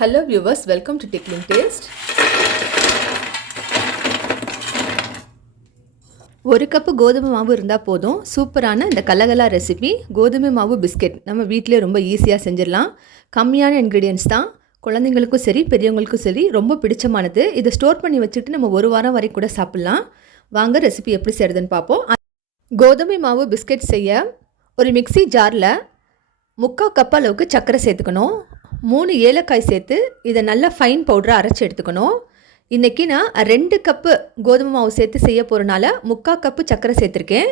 Hello viewers, welcome to Tickling Taste. ஒரு cup கோதுமை மாவு இருந்தால் போதும். சூப்பரான இந்த கலகலா ரெசிபி கோதுமை மாவு பிஸ்கெட் நம்ம வீட்டிலே ரொம்ப ஈஸியாக செஞ்சிடலாம். கம்மியான இன்க்ரீடியன்ஸ் தான். குழந்தைங்களுக்கும் சரி பெரியவங்களுக்கும் சரி ரொம்ப பிடிச்சமானது. இதை ஸ்டோர் பண்ணி வச்சுட்டு நம்ம ஒரு வாரம் வரை கூட சாப்பிட்லாம். வாங்க ரெசிபி எப்படி செய்கிறதுன்னு பார்ப்போம். கோதுமை மாவு பிஸ்கெட் செய்ய ஒரு மிக்ஸி ஜாரில் 3/4 கப் அளவுக்கு சர்க்கரை சேர்த்துக்கணும். 3 ஏலக்காய் சேர்த்து இதை நல்லா ஃபைன் பவுடராக அரைச்சி எடுத்துக்கணும். இன்றைக்கி நான் 2 கப்பு கோதுமை மாவு சேர்த்து செய்ய போகிறனால 3/4 கப்பு சர்க்கரை சேர்த்துருக்கேன்.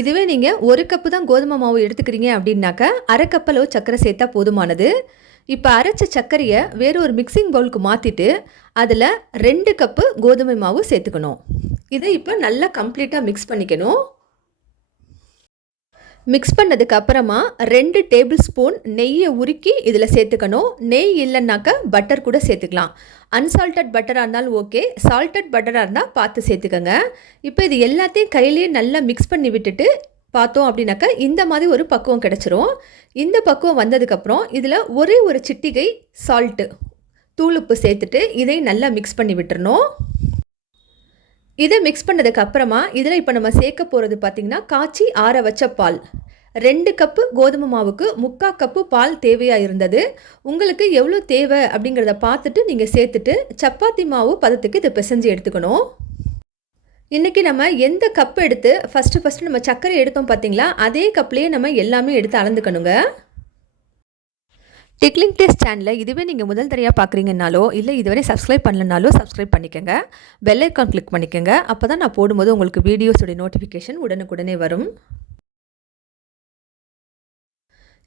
இதுவே நீங்கள் 1 கப்பு தான் கோதுமை மாவு எடுத்துக்கிறீங்க அப்படின்னாக்க 1/2 கப் அளவு சர்க்கரை சேர்த்தா போதுமானது. இப்போ அரைச்ச சர்க்கரையை வேறு ஒரு மிக்சிங் பவுலுக்கு மாற்றிட்டு அதில் 2 கப்பு கோதுமை மாவு சேர்த்துக்கணும். இதை இப்போ நல்லா கம்ப்ளீட்டாக மிக்ஸ் பண்ணிக்கணும். மிக்ஸ் பண்ணதுக்கு அப்புறமா 2 டேபிள் ஸ்பூன் நெய்யை உருக்கி இதில் சேர்த்துக்கணும். நெய் இல்லைன்னாக்கா பட்டர் கூட சேர்த்துக்கலாம். அன்சால்டட் பட்டராக இருந்தாலும் ஓகே, சால்டட் பட்டராக இருந்தால் பார்த்து சேர்த்துக்கோங்க. இப்போ இது எல்லாத்தையும் கையிலேயே நல்லா மிக்ஸ் பண்ணி விட்டுட்டு பார்த்தோம் அப்படின்னாக்கா இந்த மாதிரி ஒரு பக்குவம் கிடச்சிரும். இந்த பக்குவம் வந்ததுக்கப்புறம் இதில் ஒரே ஒரு சிட்டிகை சால்ட்டு தூளுப்பு சேர்த்துட்டு இதை நல்லா மிக்ஸ் பண்ணி விட்டுறணும். இதை மிக்ஸ் பண்ணதுக்கு அப்புறமா இதில் இப்போ நம்ம சேர்க்க போகிறது பார்த்திங்கன்னா காய்ச்சி ஆற வச்ச பால். 2 கப்பு கோதுமை மாவுக்கு 3/4 கப்பு பால் தேவையாக இருந்தது. உங்களுக்கு எவ்வளோ தேவை அப்படிங்கிறத பார்த்துட்டு நீங்கள் சேர்த்துட்டு சப்பாத்தி மாவு பதத்துக்கு இதை பிசைஞ்சு எடுத்துக்கணும். இன்றைக்கி நம்ம எந்த கப்பு எடுத்து ஃபஸ்ட்டு நம்ம சர்க்கரை எடுத்தோம் பார்த்திங்களா, அதே கப்லேயே நம்ம எல்லாமே எடுத்து அளந்துக்கணுங்க. டிக்லிங் டேஸ்ட் சேனலில் இதுவே நீங்கள் முதல் தடையாக பார்க்குறீங்கனாலோ இல்லை இதுவரை சப்ஸ்கிரைப் பண்ணலனாலோ சப்ஸ்கிரைப் பண்ணிக்கோங்க. பெல் ஐக்கான் கிளிக் பண்ணிக்கோங்க. அப்போ தான் நான் போடும்போது உங்களுக்கு வீடியோஸோடைய நோட்டிஃபிகேஷன் உடனுக்குடனே வரும்.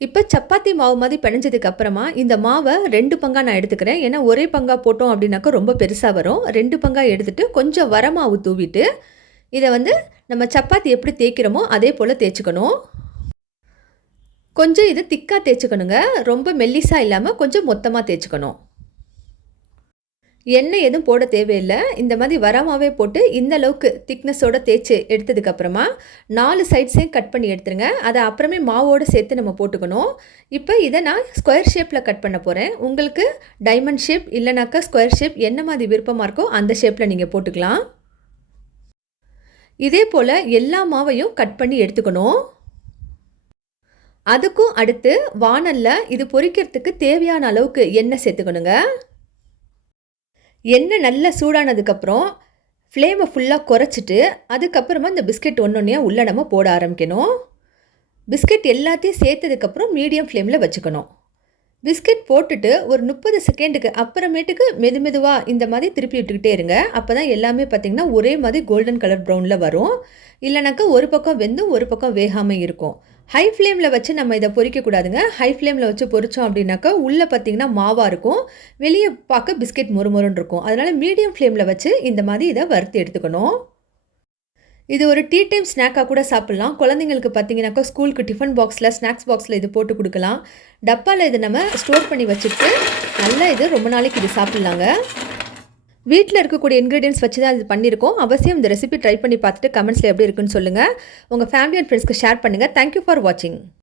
இப்போ சப்பாத்தி மாவு மாதிரி பிணைஞ்சதுக்கு அப்புறமா இந்த மாவை 2 பங்காக நான் எடுத்துக்கிறேன். ஏன்னா ஒரே பங்காக போட்டோம் அப்படின்னாக்கா ரொம்ப பெருசாக வரும். 2 பங்காக எடுத்துகிட்டு கொஞ்சம் வர மாவு தூவிட்டு இதை நம்ம சப்பாத்தி எப்படி தேய்க்கிறோமோ அதே போல் தேய்ச்சிக்கணும். கொஞ்சம் இது திக்காக தேய்ச்சிக்கணுங்க. ரொம்ப மெல்லிஸாக இல்லாமல் கொஞ்சம் மொத்தமாக தேய்ச்சிக்கணும். எண்ணெய் எதுவும் போட தேவையில்லை. இந்த மாதிரி வரமாவே போட்டு இந்த அளவுக்கு திக்னஸோடு தேய்ச்சி எடுத்ததுக்கப்புறமா 4 சைட்ஸையும் கட் பண்ணி எடுத்துருங்க. அதை அப்புறமே மாவோடு சேர்த்து நம்ம போட்டுக்கணும். இப்போ இதை நான் ஸ்கொயர் ஷேப்பில் கட் பண்ண போகிறேன். உங்களுக்கு டைமண்ட் ஷேப் இல்லைனாக்கா ஸ்கொயர் ஷேப் என்ன மாதிரி விருப்பமாக இருக்கோ அந்த ஷேப்பில் நீங்கள் போட்டுக்கலாம். இதே போல் எல்லா மாவையும் கட் பண்ணி எடுத்துக்கணும். அதுக்கும் அடுத்து வாணலில் இது பொரிக்கிறதுக்கு தேவையான அளவுக்கு எண்ணெய் சேர்த்துக்கணுங்க. எண்ணெய் நல்லா சூடானதுக்கப்புறம் ஃப்ளேமை ஃபுல்லாக குறைச்சிட்டு அதுக்கப்புறமா இந்த பிஸ்கெட் ஒன்றொன்னையாக உள்ளே நம்ம போட ஆரம்பிக்கணும். பிஸ்கெட் எல்லாத்தையும் சேர்த்ததுக்கப்புறம் மீடியம் ஃப்ளேமில் வச்சுக்கணும். பிஸ்கெட் போட்டுட்டு ஒரு 30 செகண்டுக்கு அப்புறமேட்டுக்கு மெதுவாக இந்த மாதிரி திருப்பி விட்டுக்கிட்டே இருங்க. அப்போ தான் எல்லாமே பார்த்திங்கன்னா ஒரே மாதிரி கோல்டன் கலர் ப்ரௌனில் வரும். இல்லைனாக்கா ஒரு பக்கம் வெந்தும் ஒரு பக்கம் வேகாமல் இருக்கும். ஹை ஃப்ளேமில் வச்சு நம்ம இதை பொரிக்கக்கூடாதுங்க. ஹை ஃப்ளேமில் வச்சு பொரித்தோம் அப்படின்னாக்கா உள்ளே பார்த்திங்கன்னா மாவாக இருக்கும், வெளியே பார்க்க பிஸ்கெட் மொறுமொறுன்னு இருக்கும். அதனால் மீடியம் ஃப்ளேமில் வச்சு இந்த மாதிரி இதை வறுத்து எடுத்துக்கணும். இது ஒரு டீ டைம் ஸ்நாக்காக கூட சாப்பிட்லாம். குழந்தைங்களுக்கு பார்த்திங்கனாக்கா ஸ்கூலுக்கு டிஃபன் பாக்ஸில் ஸ்நாக்ஸ் பாக்ஸில் இது போட்டு கொடுக்கலாம். டப்பாவில் இது நம்ம ஸ்டோர் பண்ணி வச்சுட்டு நல்லா இது ரொம்ப நாளைக்கு இது சாப்பிட்லாங்க. வீட்டில் இருக்கக்கூடிய இன்க்ரீடியன்ஸ் வச்சு தான் இது பண்ணியிருக்கோம். அவசியம் இந்த ரெசிபி ட்ரை பண்ணி பார்த்துட்டு கமெண்ட்ஸில் எப்படி இருக்குன்னு சொல்லுங்கள். உங்கள் ஃபேமிலி அண்ட் ஃப்ரெண்ட்ஸ்க்கு ஷேர் பண்ணுங்கள். தேங்க்யூ ஃபார் வாட்சிங்.